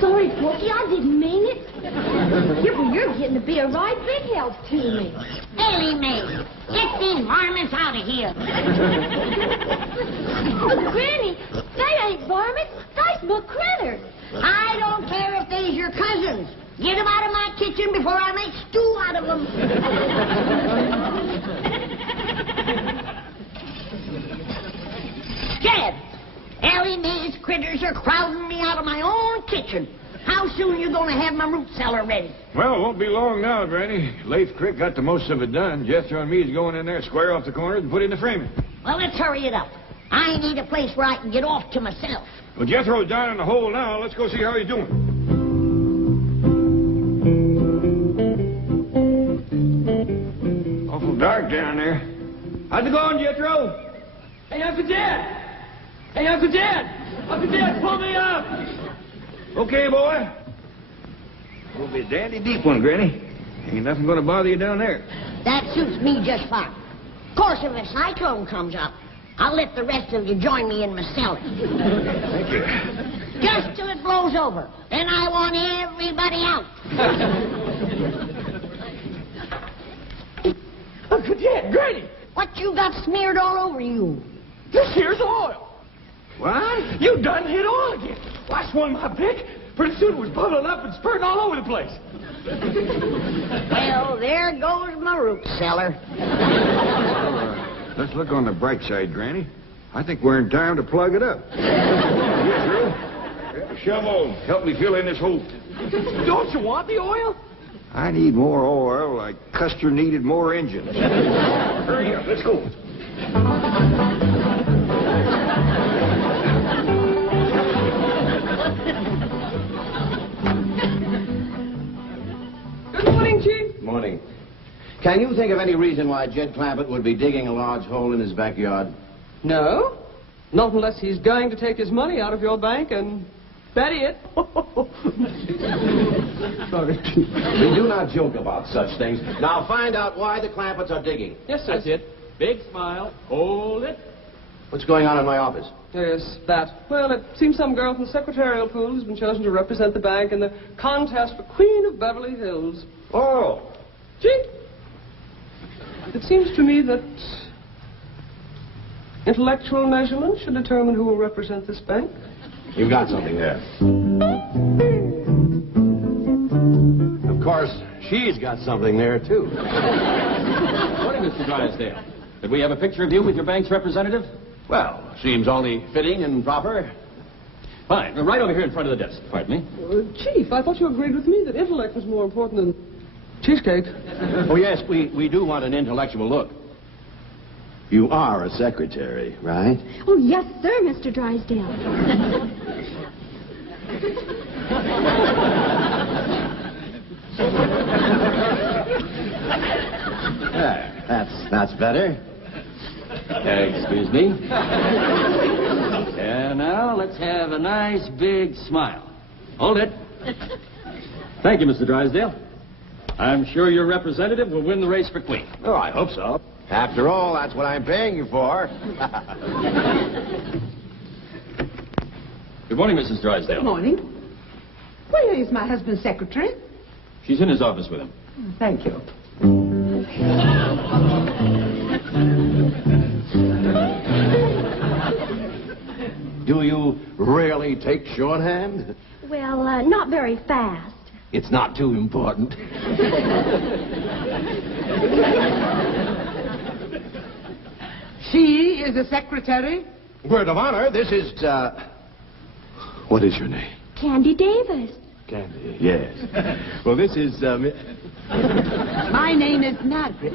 Sorry, Porky, I didn't mean it. You're getting to be a right big help to me. Elly, May, get these varmints out of here. Oh, Granny, they ain't varmints. They's my critters. I don't care if they's your cousins. Get them out of my kitchen before I make stew out of them. Jed, Elly, May's critters are crowding me out of my own kitchen. How soon you going to have my root cellar ready? Well, it won't be long now, Granny. Leif Crick got the most of it done. Jethro and me is going in there, square off the corners, and put in the framing. Well, let's hurry it up. I need a place where I can get off to myself. Well, Jethro's down in the hole now. Let's go see how he's doing. Awful dark down there. How's it going, Jethro? Hey, Uncle Dad! Hey, Uncle Dad! Uncle Dad, pull me up! Okay, boy. We'll be a dandy deep one, Granny. Ain't nothing going to bother you down there. That suits me just fine. Of course, if a cyclone comes up, I'll let the rest of you join me in my cellar. Thank you. Just till it blows over. Then I want everybody out. Uncle Dad, Granny! What you got smeared all over you? This here's oil. What? You done hit oil again. Well, I swung my pick. Pretty soon it was bubbling up and spurting all over the place. Well, there goes my root cellar. Let's look on the bright side, Granny. I think we're in time to plug it up. Jethro, shovel, help me fill in this hole. Don't you want the oil? I need more oil like Custer needed more engines. Hurry up, let's go. Good morning, Chief. Morning. Can you think of any reason why Jed Clampett would be digging a large hole in his backyard? No. Not unless he's going to take his money out of your bank and bury it. Sorry. We do not joke about such things. Now find out why the Clampetts are digging. Yes, sir. That's it. Big smile. Hold it. What's going on in my office? Yes, that. Well, it seems some girl from the secretarial pool has been chosen to represent the bank in the contest for Queen of Beverly Hills. Oh. Gee, it seems to me that intellectual measurement should determine who will represent this bank. You've got something there. Of course, she's got something there, too. Morning, Mr. Drysdale. Did we have a picture of you with your bank's representative? Well, seems only fitting and proper. Fine. Right over here in front of the desk. Pardon me. Chief, I thought you agreed with me that intellect was more important than cheesecake. Oh, yes, we do want an intellectual look. You are a secretary, right? Oh, yes, sir, Mr. Drysdale. That's better. Excuse me. And now let's have a nice big smile. Hold it. Thank you, Mr. Drysdale. I'm sure your representative will win the race for Queen. Oh, I hope so. After all, that's what I'm paying you for. Good morning, Mrs. Drysdale. Good morning. Where is my husband's secretary? She's in his office with him. Thank you. Do you really take shorthand? Well, not very fast. It's not too important. She is the secretary? Word of honor, this is, what is your name? Candy Davis. Candy, yes. Well, this is, My name is Margaret.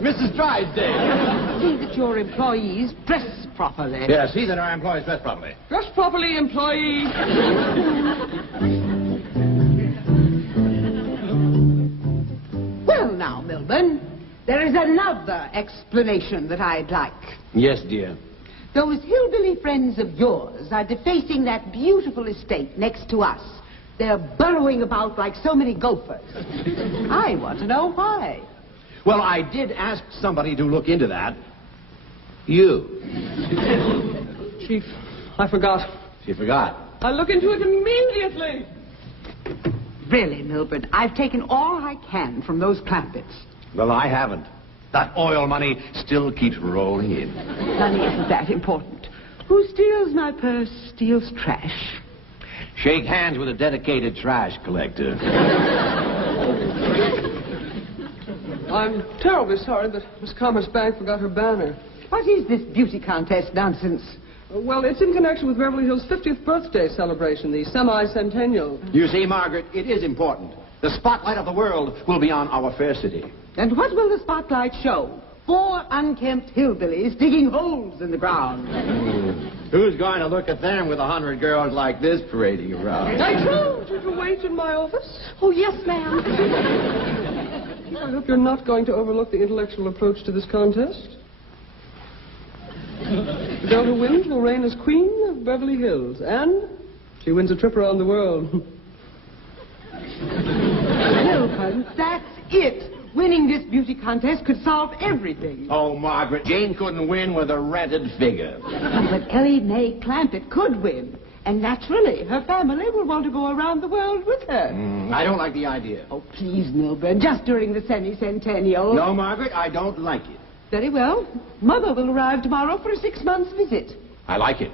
Mrs. Drysdale. See that your employees dress properly. Yeah, see that our employees dress properly. Dress properly, employee. Well, now, Milburn, there is another explanation that I'd like. Yes, dear. Those hillbilly friends of yours are defacing that beautiful estate next to us. They're burrowing about like so many gophers. I want to know why. Well, I did ask somebody to look into that. You. Chief. I forgot. She forgot. I'll look into it immediately. Really, Milburn, I've taken all I can from those Clampetts. Well, I haven't. That oil money still keeps rolling in. Money isn't that important. Who steals my purse steals trash. Shake hands with a dedicated trash collector. I'm terribly sorry, but Miss Commerce Bank forgot her banner. What is this beauty contest nonsense? Well, it's in connection with Beverly Hills' 50th birthday celebration, the semi-centennial. You see, Margaret, it is important. The spotlight of the world will be on our fair city. And what will the spotlight show? 4 unkempt hillbillies digging holes in the ground. Who's going to look at them with 100 girls like this parading around? I told you to wait in my office. Oh, yes, ma'am. I hope you're not going to overlook the intellectual approach to this contest. The girl who wins will reign as Queen of Beverly Hills, and she wins a trip around the world. Milburn, that's it. Winning this beauty contest could solve everything. Oh, Margaret, Jane couldn't win with a rented figure. But Elly Mae Clampett could win. And naturally, her family will want to go around the world with her. I don't like the idea. Oh, please, Milburn, just during the semi-centennial. No, Margaret, I don't like it. Very well. Mother will arrive tomorrow for a 6-month visit. I like it.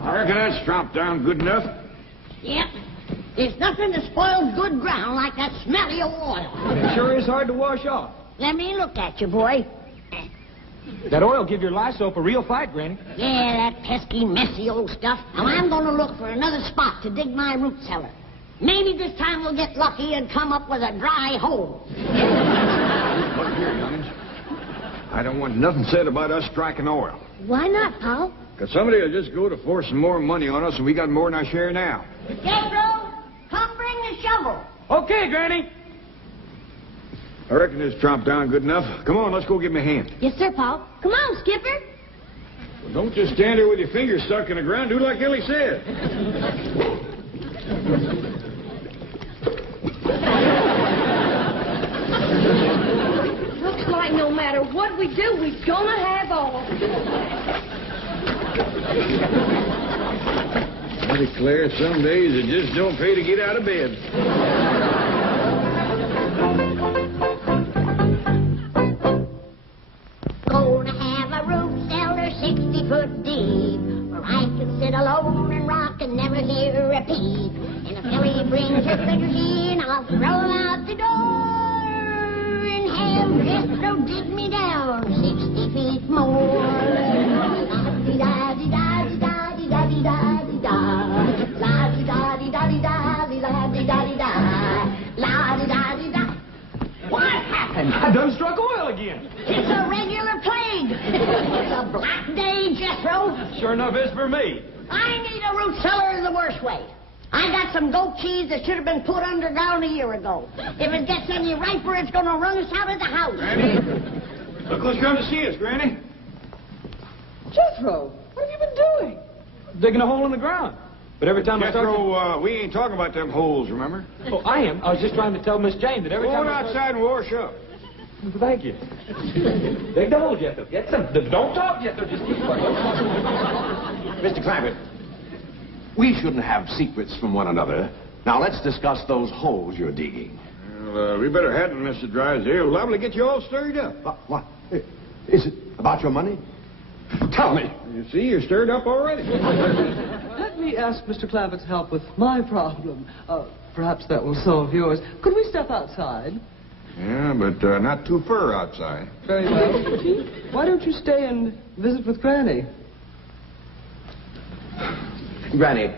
I reckon that's chopped down good enough. Yep. There's nothing that spoils good ground like that smelly oil. It sure is hard to wash off. Let me look at you, boy. That oil give your lye soap a real fight, Granny. Yeah, that pesky, messy old stuff. Now, I'm going to look for another spot to dig my root cellar. Maybe this time we'll get lucky and come up with a dry hole. Look here, Cummings. I don't want nothing said about us striking oil. Why not, Paul? Because somebody will just go to force some more money on us, and we got more than our share now. Gabriel, come bring the shovel. Okay, Granny. I reckon it's chopped down good enough. Come on, let's go give him a hand. Yes, sir, Paul. Come on, Skipper. Well, don't just stand there with your fingers stuck in the ground. Do like Elly said. Looks like no matter what we do, we're gonna have oil. I declare, some days it just don't pay to get out of bed. Gonna have a root cellar 60 foot deep, where I can sit alone and rock and never hear a peep. And if Elly brings her critters in, I'll throw them out the door and have Drysdale dig me down 60 feet more. La-di-da-di-da-di-da-di-da-di-da-di-da. La-di-da-di-da-di-da-di-da-di-da-di-da. La-di-da-di-da. What happened? I done struck oil again. It's a regular plague. It's a black day, Jethro. Sure enough is for me. I need a root cellar the worst way. I got some goat cheese that should have been put underground a year ago. If it gets any riper, it's going to run us out of the house. Granny? Look who's come to see us, Granny. Jethro, what have you been doing? Digging a hole in the ground. But every time I start... Jethro, we ain't talking about them holes, remember? Oh, I am. I was just trying to tell Miss Jane that every Go time on outside and wash up. Thank you. Dig the hole, Jethro. Get some... Don't talk, Jethro. Just keep quiet. Don't talk. Mr. Clampett, we shouldn't have secrets from one another. Now, let's discuss those holes you're digging. Well, we better hadn't, Mr. Drysdale. Liable to get you all stirred up. What? Is it about your money? Tell me. You see, you're stirred up already. Let me ask Mr. Clampett's help with my problem. Perhaps that will solve yours. Could we step outside? Yeah, but not too far outside. Very well. Why don't you stay and visit with Granny? Granny,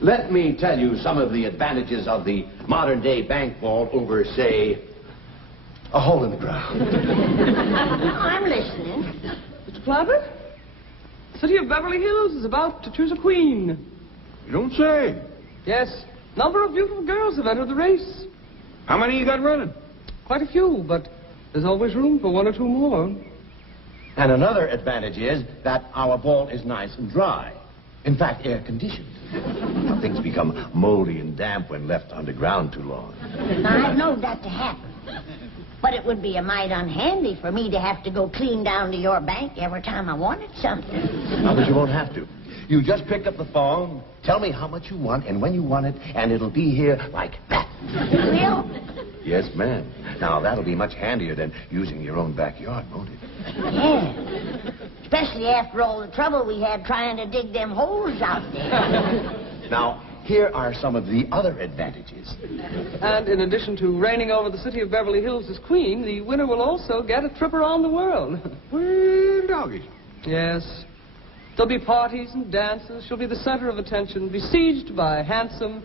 let me tell you some of the advantages of the modern-day bank vault over, say, a hole in the ground. I'm listening. Mr. Clampett? The city of Beverly Hills is about to choose a queen. You don't say. Yes. Number of beautiful girls have entered the race. How many you got running? Quite a few, but there's always room for 1 or 2 more. And another advantage is that our ball is nice and dry. In fact, air-conditioned. Things become moldy and damp when left underground too long. I know that to happen. But it would be a mite unhandy for me to have to go clean down to your bank every time I wanted something. No, but you won't have to. You just pick up the phone, tell me how much you want and when you want it, and it'll be here like that. Will? Yes, ma'am. Now, that'll be much handier than using your own backyard, won't it? Yeah. Especially after all the trouble we had trying to dig them holes out there. Now, here are some of the other advantages. And in addition to reigning over the city of Beverly Hills as queen, the winner will also get a trip around the world. Well, doggy. Yes. There'll be parties and dances. She'll be the center of attention, besieged by handsome,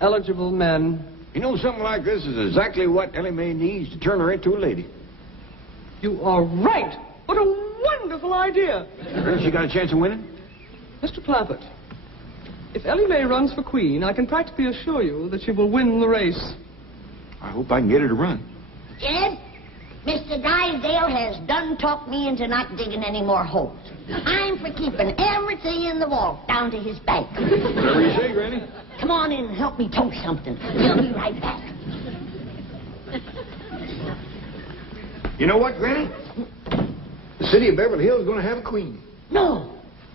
eligible men. You know, something like this is exactly what Elly May needs to turn her into a lady. You are right. What a wonderful idea. Well, she got a chance of winning? Mr. Clampett, if Elly May runs for queen, I can practically assure you that she will win the race. I hope I can get her to run. Jed, Mr. Drysdale has done talked me into not digging any more holes. I'm for keeping everything in the vault down to his bank. Whatever you say, Granny. Come on in and help me toast something. We'll be right back. You know what, Granny? The city of Beverly Hills is going to have a queen. No.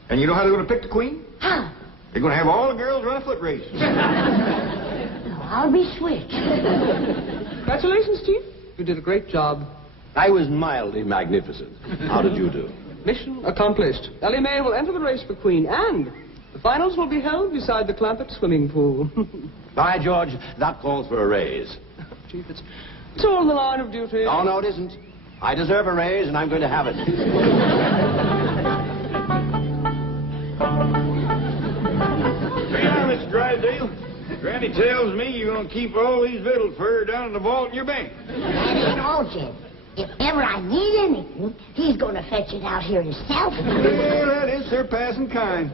And you know how they're going to pick the queen? How? They're going to have all the girls run a foot race. No, I'll be switched. Congratulations, Chief. You did a great job. I was mildly magnificent. How did you do? Mission accomplished. Elly May will enter the race for queen, and the finals will be held beside the Clampetts swimming pool. By George, that calls for a raise. Chief, it's all in the line of duty. Oh, no, it isn't. I deserve a raise, and I'm going to have it. Hey, Mr. Drysdale. Granny tells me you're going to keep all these victuals for her down in the vault in your bank. That ain't all, Jed. If ever I need anything, he's going to fetch it out here himself. Well, that is surpassing kind.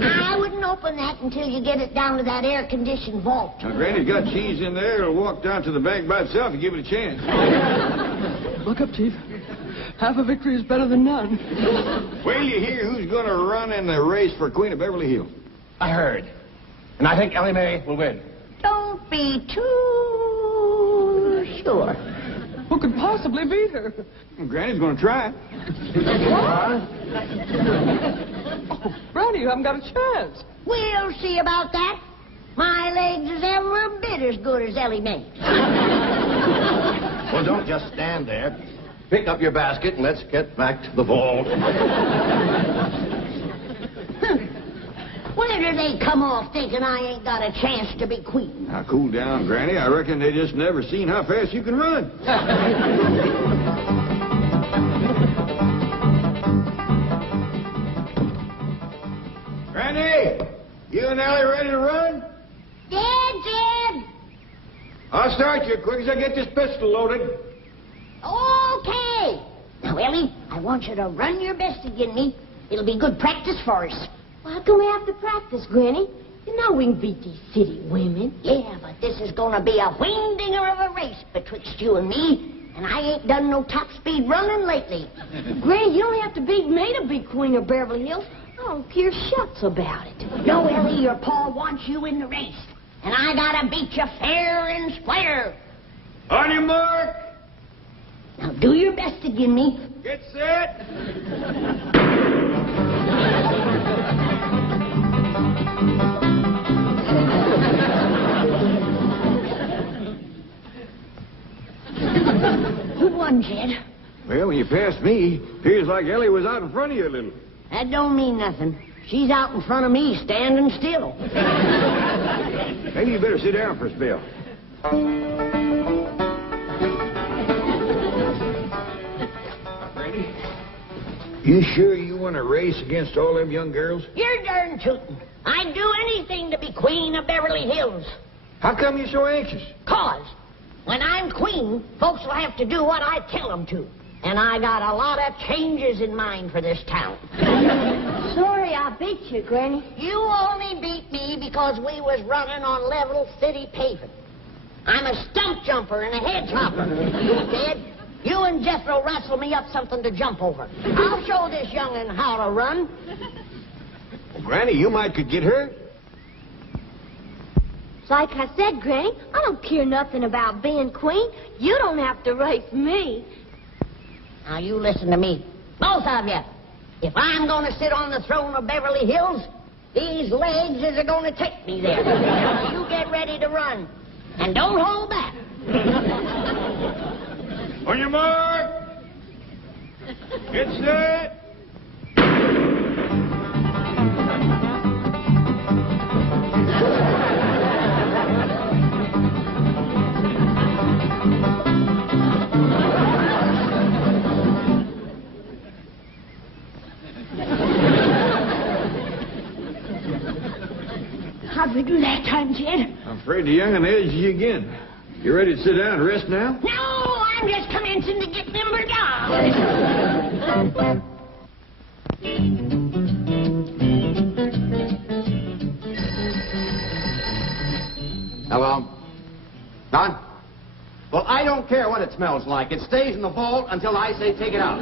I wouldn't open that until you get it down to that air-conditioned vault. Now, Granny's got cheese in there. It'll walk down to the bank by itself and give it a chance. Look up, Chief. Half a victory is better than none. Well, you hear who's going to run in the race for Queen of Beverly Hills? I heard. And I think Elly May will win. Don't be too sure. Who could possibly beat her? Well, Granny's going to try. Oh, Granny, you haven't got a chance. We'll see about that. My legs is every bit as good as Elly May's. Well, don't just stand there. Pick up your basket and let's get back to the vault. Where do they come off thinking I ain't got a chance to be queen? Now, cool down, Granny. I reckon they just never seen how fast you can run. Granny, you and Elly ready to run? Jed! I'll start you as quick as I get this pistol loaded. Okay. Now, Elly, I want you to run your best again me. It'll be good practice for us. Why can we have to practice, Granny? You know we can beat these city women. Yeah, but this is going to be a wing-dinger of a race betwixt you and me, and I ain't done no top-speed running lately. Granny, you don't have to beat me to be Queen of Beverly Hills. I don't care shucks about it. No, Elly, your pa wants you in the race, and I gotta beat you fair and square. On your mark. Now, do your best again me. Get set. Who won, Jed? Well, when you passed me, appears like Elly was out in front of you a little. That don't mean nothing. She's out in front of me, standing still. Maybe you better sit down for a spell. Granny, you sure you want to race against all them young girls? You're darn tootin'. I'd do anything to be Queen of Beverly Hills. How come you're so anxious? 'Cause when I'm queen, folks will have to do what I tell them to. And I got a lot of changes in mind for this town. Sorry I beat you, Granny. You only beat me because we was running on level city paving. I'm a stump jumper and a hedge hopper. Jed, you and Jethro wrestle me up something to jump over. I'll show this young'un how to run. Well, Granny, you might could get hurt. Like I said, Granny, I don't care nothing about being queen. You don't have to race me. Now, you listen to me. Both of you. If I'm going to sit on the throne of Beverly Hills, these legs are going to take me there. Now, you get ready to run. And don't hold back. On your mark. Get set. How'd we do that time, Jed? I'm afraid the young'un edged you again. You ready to sit down and rest now? No, I'm just commencing to get nimble down. Hello? Don? Well, I don't care what it smells like. It stays in the vault until I say take it out.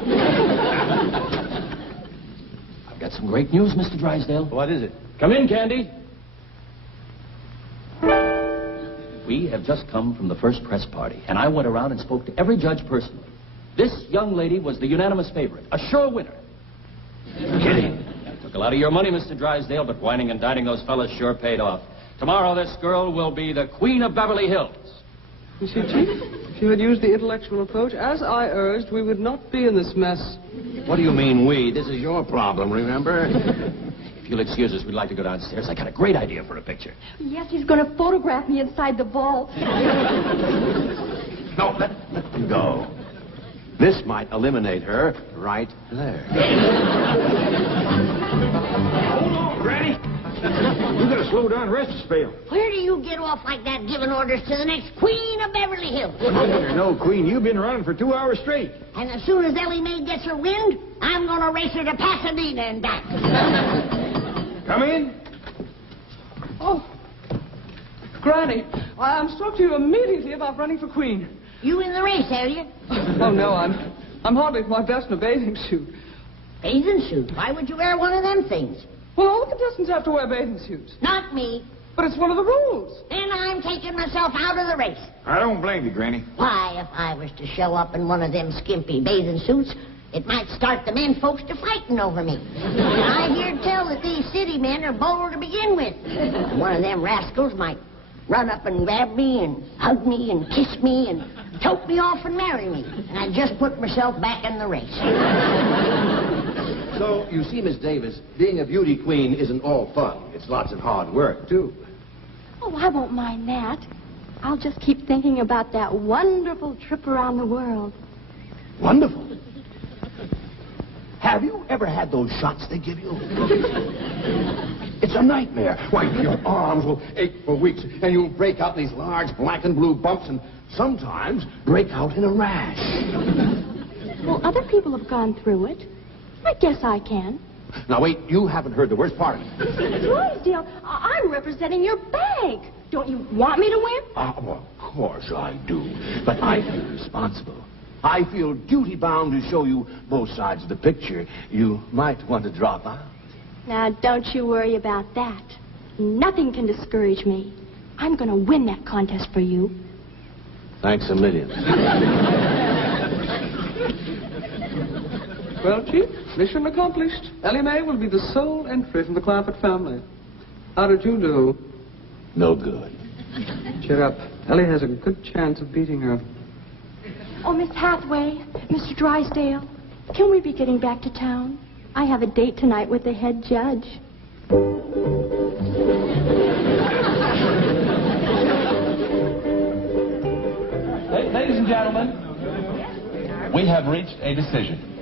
I've got some great news, Mr. Drysdale. What is it? Come in, Candy. We have just come from the first press party, and I went around and spoke to every judge personally. This young lady was the unanimous favorite, a sure winner. Kidding. Took a lot of your money, Mr. Drysdale, but whining and dining those fellas sure paid off. Tomorrow, this girl will be the Queen of Beverly Hills. You see, Chief, if you had used the intellectual approach, as I urged, we would not be in this mess. What do you mean, we? This is your problem, remember? If you'll excuse us, we'd like to go downstairs. I got a great idea for a picture. Yes, he's going to photograph me inside the vault. No, let them go. This might eliminate her right there. Hold on, Granny. You gotta slow down, rest a spell. Where do you get off like that giving orders to the next Queen of Beverly Hills? You're no queen. You've been running for 2 hours straight. And as soon as Elly Mae gets her wind, I'm going to race her to Pasadena and back. Come in. Oh, Granny, I'm to talk to you immediately about running for queen. You in the race, are you? Oh, no, I'm hardly at my best in a bathing suit. Bathing suit? Why would you wear one of them things? Well, all the contestants have to wear bathing suits. Not me. But it's one of the rules. Then I'm taking myself out of the race. I don't blame you, Granny. Why, if I was to show up in one of them skimpy bathing suits, it might start the men folks to fighting over me. I hear tell that these city men are bold to begin with. One of them rascals might run up and grab me and hug me and kiss me and tote me off and marry me. And I just put myself back in the race. So, you see, Miss Davis, being a beauty queen isn't all fun. It's lots of hard work, too. Oh, I won't mind that. I'll just keep thinking about that wonderful trip around the world. Wonderful. Have you ever had those shots they give you? It's a nightmare. Why, your arms will ache for weeks, and you'll break out in these large black and blue bumps, and sometimes break out in a rash. Well, other people have gone through it. I guess I can. Now, wait, you haven't heard the worst part of it. Drysdale, I'm representing your bank. Don't you want me to win? Well, of course I do, but I feel responsible. I feel duty-bound to show you both sides of the picture. You might want to drop out. Now, don't you worry about that. Nothing can discourage me. I'm going to win that contest for you. Thanks a million. Well, Chief, mission accomplished. Elly Mae will be the sole entry from the Clampett family. How did you do? No good. Cheer up. Elly has a good chance of beating her. Oh, Miss Hathaway, Mr. Drysdale, can we be getting back to town? I have a date tonight with the head judge. Ladies and gentlemen, we have reached a decision.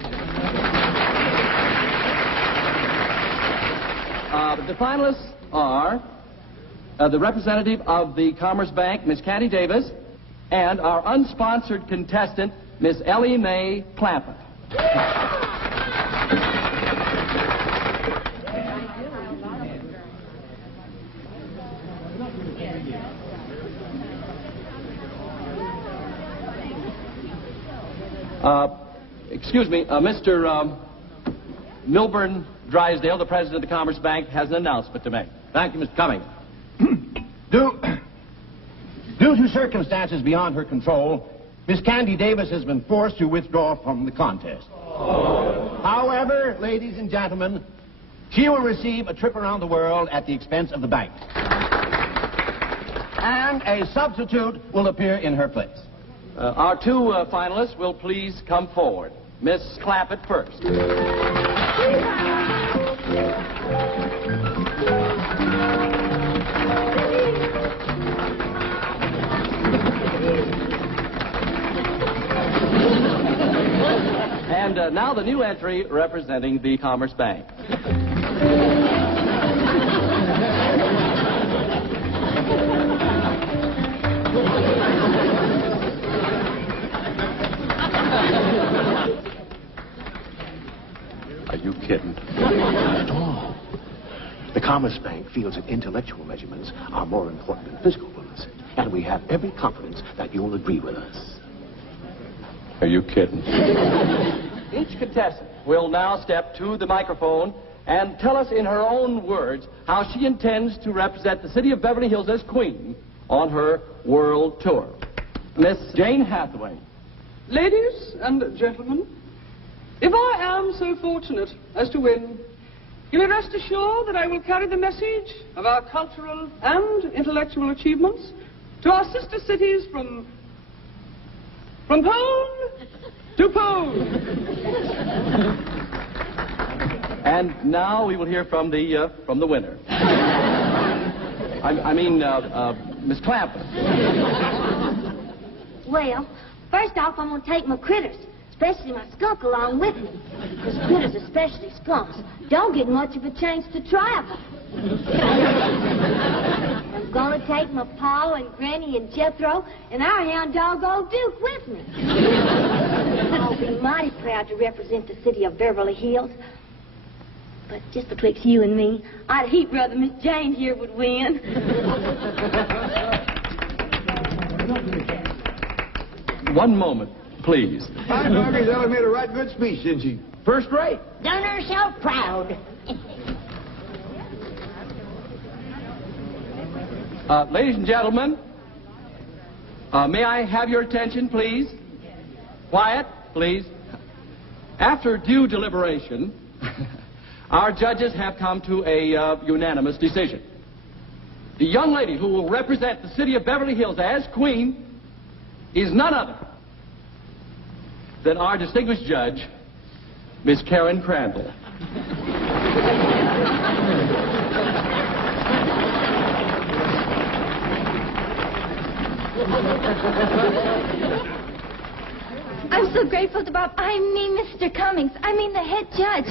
The finalists are the representative of the Commerce Bank, Miss Candy Davis, and our unsponsored contestant, Miss Elly Mae Clampett. Excuse me, Mr. Milburn Drysdale, the president of the Commerce Bank, has an announcement to make. Thank you, Mr. Cummings. circumstances beyond her control, Miss Candy Davis has been forced to withdraw from the contest. However, ladies and gentlemen, she will receive a trip around the world at the expense of the bank. And a substitute will appear in her place. Our two finalists will please come forward. Miss Clampett first. And now the new entry representing the Commerce Bank. Are you kidding? Not at all. The Commerce Bank feels that intellectual measurements are more important than physical ones. And we have every confidence that you'll agree with us. Are you kidding? Each contestant will now step to the microphone and tell us in her own words how she intends to represent the city of Beverly Hills as queen on her world tour. Miss Jane Hathaway. Ladies and gentlemen, if I am so fortunate as to win, you may rest assured that I will carry the message of our cultural and intellectual achievements to our sister cities from pole to pole. And now we will hear from the winner. I mean, Miss Clampett. Well, first off, I'm going to take my critters, especially my skunk, along with me. Because critters, especially skunks, don't get much of a chance to travel. I'm going to take my Pa and Granny and Jethro and our hound dog, Old Duke, with me. I'll be mighty proud to represent the city of Beverly Hills. But just betwixt you and me, I'd heap rather Miss Jane here would win. One moment, please. I figure Elly made a right good speech, didn't she? First rate. Done herself proud. Ladies and gentlemen, may I have your attention, please? Quiet, please. After due deliberation, our judges have come to a unanimous decision. The young lady who will represent the city of Beverly Hills as queen is none other than our distinguished judge, Miss Karen Crandall. I'm so grateful to Bob. I mean Mr. Cummings. I mean the head judge.